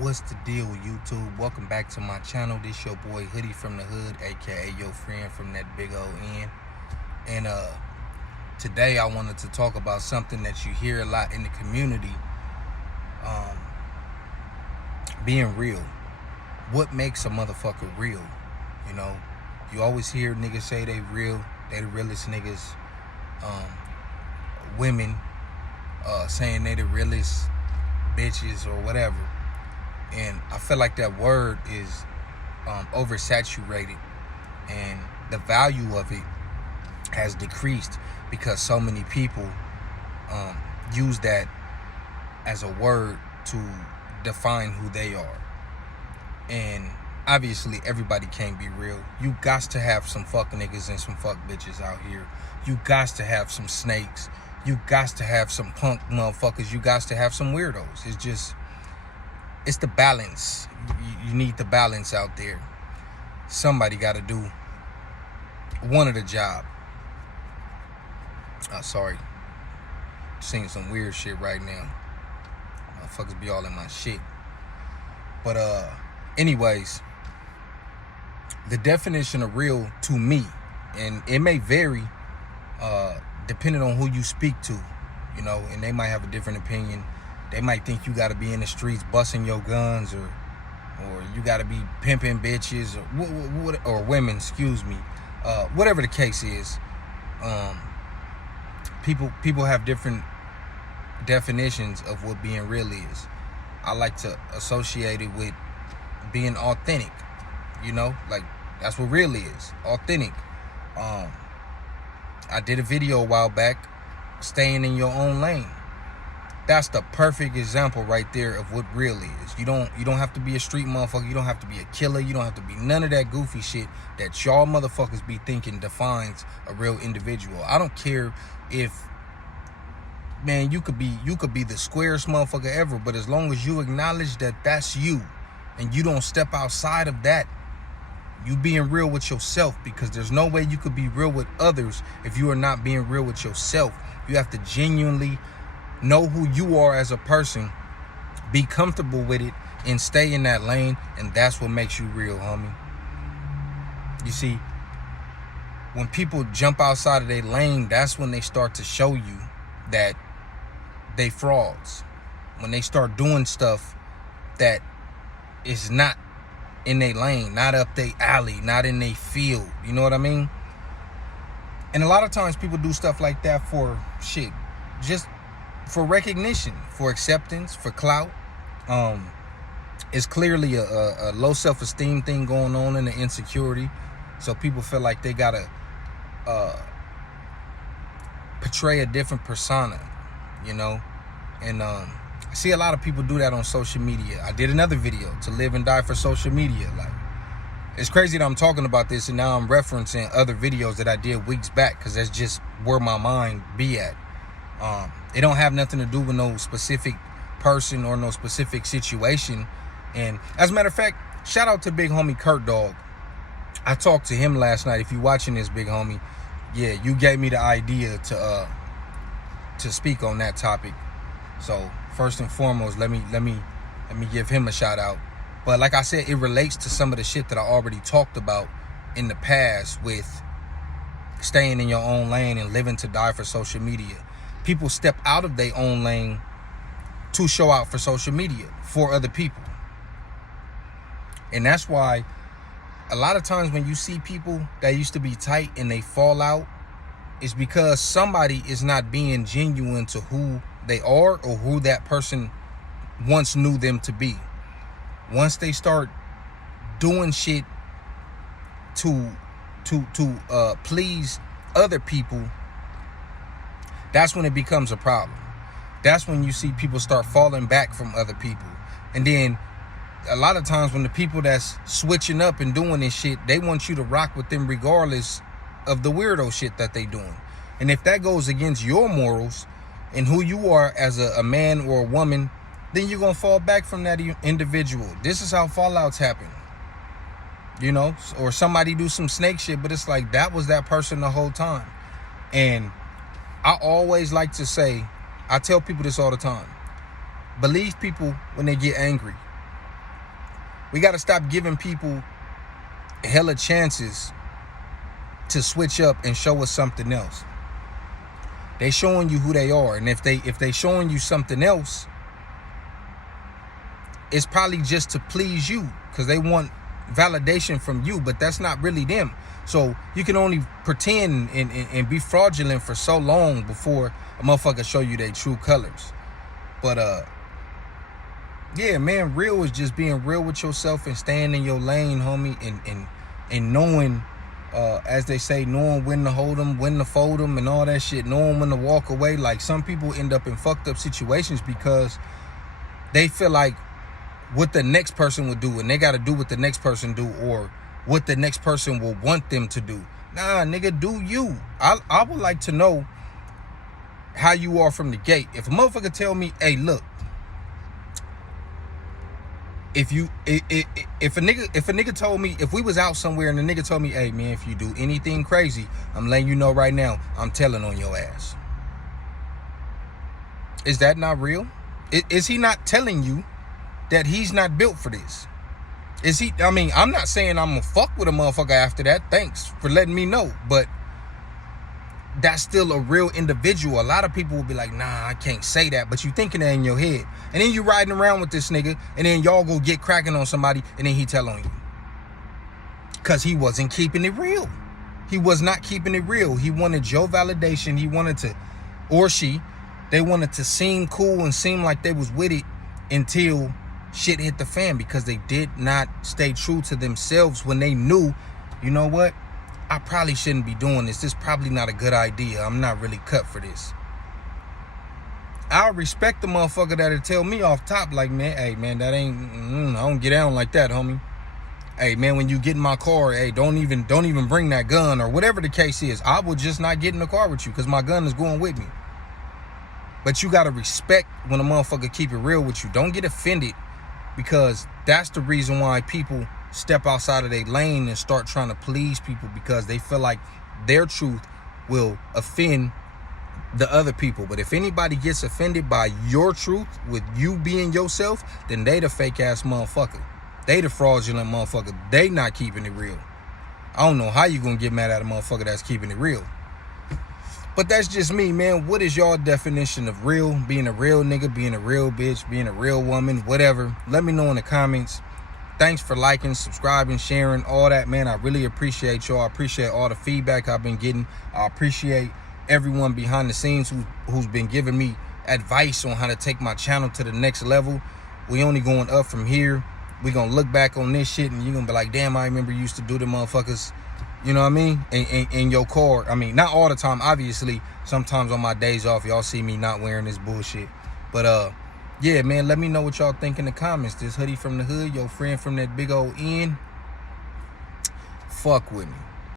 What's the deal, YouTube? Welcome back to my channel. This your boy Hoodie from the Hood, aka your friend from that big old N. And today I wanted to talk about something that you hear a lot in the community. Being real. What makes a motherfucker real? You know, you always hear niggas say they real, they the realest niggas. Women saying they the realest bitches or whatever. And I feel like that word is oversaturated, and the value of it has decreased because so many people use that as a word to define who they are. And obviously everybody can't be real. You got to have some fuck niggas and some fuck bitches out here. You got to have some snakes. You got to have some punk motherfuckers. You got to have some weirdos. It's the balance. You need the balance out there. Somebody got to do one of the job. Sorry. Seeing some weird shit right now. Motherfuckers be all in my shit. But anyways, the definition of real to me, and it may vary depending on who you speak to, you know, and they might have a different opinion. They might think you got to be in the streets busting your guns, or you got to be pimping bitches, or women, excuse me. Whatever the case is, people have different definitions of what being real is. I like to associate it with being authentic. You know, like that's what real is, authentic. I did a video a while back, staying in your own lane. That's the perfect example right there of what real is. You don't have to be a street motherfucker. You don't have to be a killer. You don't have to be none of that goofy shit that y'all motherfuckers be thinking defines a real individual. I don't care if, man, you could be the squarest motherfucker ever, but as long as you acknowledge that that's you and you don't step outside of that, you being real with yourself, because there's no way you could be real with others if you are not being real with yourself. You have to genuinely know who you are as a person, be comfortable with it, and stay in that lane, and that's what makes you real, homie. You see, when people jump outside of their lane, that's when they start to show you that they frauds. When they start doing stuff that is not in their lane, not up their alley, not in their field. You know what I mean? And a lot of times people do stuff like that for shit, just for recognition, for acceptance, for clout. It's clearly a low self-esteem thing going on, and an insecurity. So people feel like they gotta portray a different persona, you know. And I see a lot of people do that on social media. I did another video, to live and die for social media. Like, it's crazy that I'm talking about this and now I'm referencing other videos that I did weeks back, because that's just where my mind be at. It don't have nothing to do with no specific person or no specific situation. And as a matter of fact, shout out to big homie Kurt Dog. I talked to him last night. If you watching this, big homie, yeah, you gave me the idea to speak on that topic. So first and foremost, let me give him a shout out. But like I said, it relates to some of the shit that I already talked about in the past with staying in your own lane and living to die for social media. People step out of their own lane to show out for social media, for other people. And that's why a lot of times when you see people that used to be tight and they fall out, it's because somebody is not being genuine to who they are or who that person once knew them to be. Once they start doing shit to please other people, that's when it becomes a problem. That's when you see people start falling back from other people. And then a lot of times when the people that's switching up and doing this shit, they want you to rock with them regardless of the weirdo shit that they doing. And if that goes against your morals and who you are as a man or a woman, then you're gonna fall back from that individual. This is how fallouts happen, you know. Or somebody do some snake shit, but it's like that was that person the whole time. And I always like to say, I tell people this all the time, believe people when they get angry. We got to stop giving people hella chances to switch up and show us something else. They showing you who they are, and if they showing you something else, it's probably just to please you because they want validation from you, but that's not really them. So you can only pretend and be fraudulent for so long before a motherfucker show you their true colors. But yeah, man, real is just being real with yourself and staying in your lane, homie, and knowing, as they say, knowing when to hold them, when to fold them, and all that shit, knowing when to walk away. Like, some people end up in fucked up situations because they feel like what the next person would do, and they got to do what the next person do, or what the next person will want them to do. Nah, nigga, do you. I would like to know how you are from the gate. If a motherfucker tell me, hey, look, if a nigga told me, if we was out somewhere and the nigga told me, hey man, if you do anything crazy, I'm letting you know right now, I'm telling on your ass. Is that not real? Is he not telling you that he's not built for this? Is he? I mean, I'm not saying I'm gonna fuck with a motherfucker after that. Thanks for letting me know, but that's still a real individual. A lot of people will be like, nah, I can't say that, but you thinking that in your head. And then you riding around with this nigga, and then y'all go get cracking on somebody, and then he tell on you. Because he wasn't keeping it real. He was not keeping it real. He wanted your validation. He wanted to, or she, they wanted to seem cool and seem like they was with it until shit hit the fan, because they did not stay true to themselves when they knew, you know what? I probably shouldn't be doing this. This is probably not a good idea. I'm not really cut for this. I'll respect the motherfucker that'll tell me off top, like, man, hey, man, that ain't, I don't get down like that, homie. Hey, man, when you get in my car, hey, don't even bring that gun, or whatever the case is. I will just not get in the car with you because my gun is going with me. But you got to respect when a motherfucker keep it real with you. Don't get offended, because that's the reason why people step outside of their lane and start trying to please people, because they feel like their truth will offend the other people. But if anybody gets offended by your truth with you being yourself, then they the fake ass motherfucker. They the fraudulent motherfucker. They not keeping it real. I don't know how you gonna get mad at a motherfucker that's keeping it real. But that's just me, man. What is y'all definition of real? Being a real nigga, being a real bitch, being a real woman, whatever. Let me know in the comments. Thanks for liking, subscribing, sharing, all that, man. I really appreciate y'all. I appreciate all the feedback I've been getting. I appreciate everyone behind the scenes who's been giving me advice on how to take my channel to the next level. We only going up from here. We gonna look back on this shit and you're gonna be like, damn, I remember you used to do the motherfuckers, you know what I mean, in your car. I mean, not all the time, obviously. Sometimes on my days off, y'all see me not wearing this bullshit. But yeah, man, let me know what y'all think in the comments. This hoodie from the hood, your friend from that big old N. Fuck with me.